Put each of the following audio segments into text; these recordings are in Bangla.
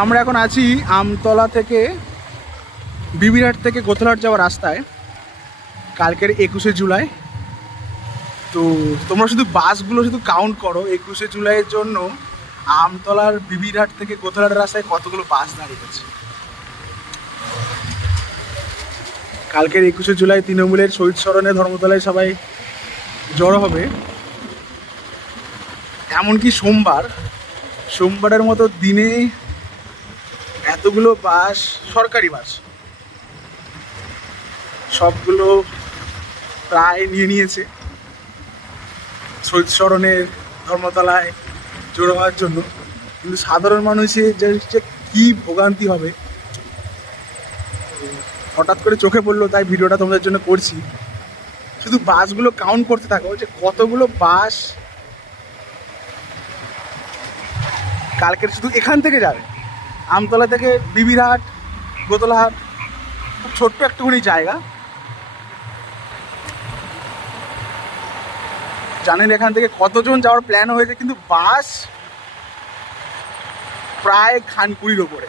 আমরা এখন আছি আমতলা থেকে বিবিরহাট থেকে গোথলহাট যাওয়ার রাস্তায়। কালকের 21শে জুলাই। তো তোমরা শুধু বাসগুলো শুধু কাউন্ট করো, 21শে জুলাইয়ের জন্য আমতলার বিবিরহাট থেকে গোথলহাটের রাস্তায় কতগুলো বাস দাঁড়িয়ে আছে। কালকের 21শে জুলাই তৃণমূলের শহীদ স্মরণে ধর্মতলায় সবাই জড়ো হবে। এমনকি সোমবারের মতো দিনে এতগুলো বাস, সরকারি বাস সবগুলো প্রায় নিয়েছে শহীদ স্মরণের ধর্মতলায় জড়ো হওয়ার জন্য। কিন্তু সাধারণ মানুষের যে কী ভোগান্তি হবে হঠাৎ করে চোখে পড়লো, তাই ভিডিওটা তোমাদের জন্য করছি। শুধু বাসগুলো কাউন্ট করতে থাকো যে কতগুলো বাস কালকের শুধু এখান থেকে যাবে। আমতলা থেকে বিবিরহাট, গোথলহাট খুব ছোট্ট একটুখানি জায়গা। জানেন এখান থেকে কতজন যাওয়ার প্ল্যান হয়েছে, কিন্তু বাস প্রায় খানকুড়ির ওপরে।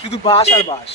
শুধু বাস আর বাস।